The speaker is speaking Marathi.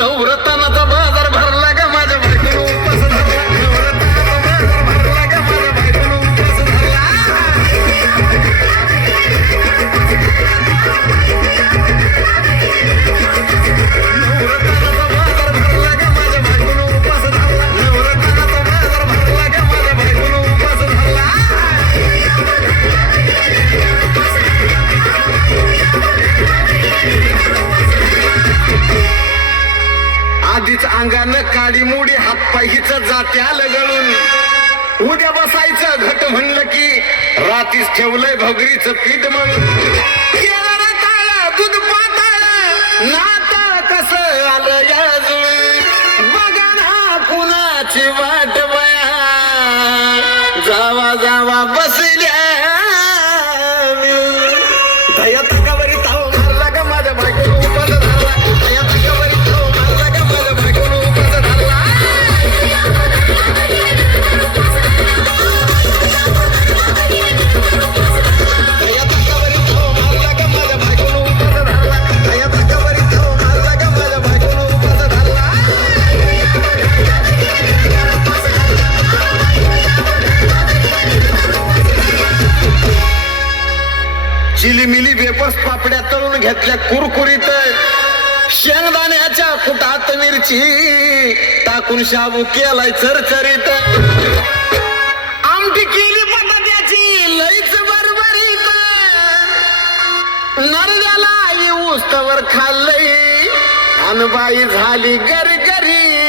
नवरत्नाचा बाजार भरला ग माझ्या बायकोनं उपास धरला. नवरत्नाचा बाजार भरला ग माझ्या बायकोनं उपास धरला. नवरत्नाचा बाजार भरला ग माझ्या बायकोनं उपास धरला. नवरत्नाचा बाजार भरला ग माझ्या बायकोनं उपास धरला. आधीच अंगानं काडी मुडी हातपाय हिच जात्या लगळून. उद्या बसायचं घट म्हणलं की रातीच ठेवलंय भगरीचं पीठ म्हणून. दूध पाताळ नाता कसं आलं याजून. बघा ना कुणाची वाट बया जावा जावा बसल्या. दया तकावरी ताव मारला ग माझ्या बायकोनं उपास धरला. दया तकावरी ताव मारला ग माझ्या बायकोनं उपास धरला. दया तकावरी ताव मारला ग माझ्या बायकोनं उपास धरला. दया तकावरी ताव मारला ग माझ्या बायकोनं उपास धरला. चिलीमिली वेपर्स पापड्या तळून घेतल्या कुरकुरीत. शेंगदाण्याच्या कुटात मिरची टाकून शाबू केलाय चरचरीत. आमटी केली बटाट्याची लईच बरबरीत. नरड्याला येऊस्तवर खाल्लंय अन बाई झाली गरगरी.